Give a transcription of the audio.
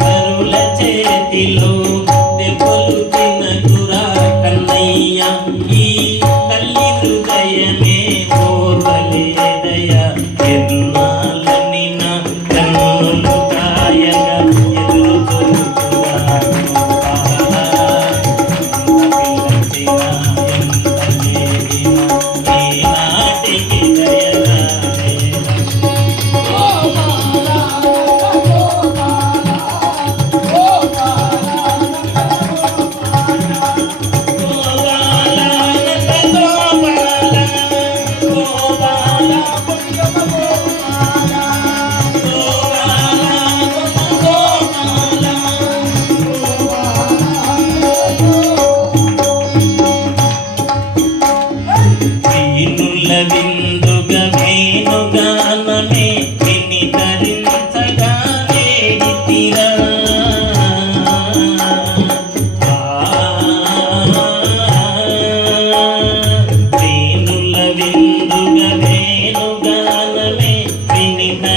తరుల చేతిలో.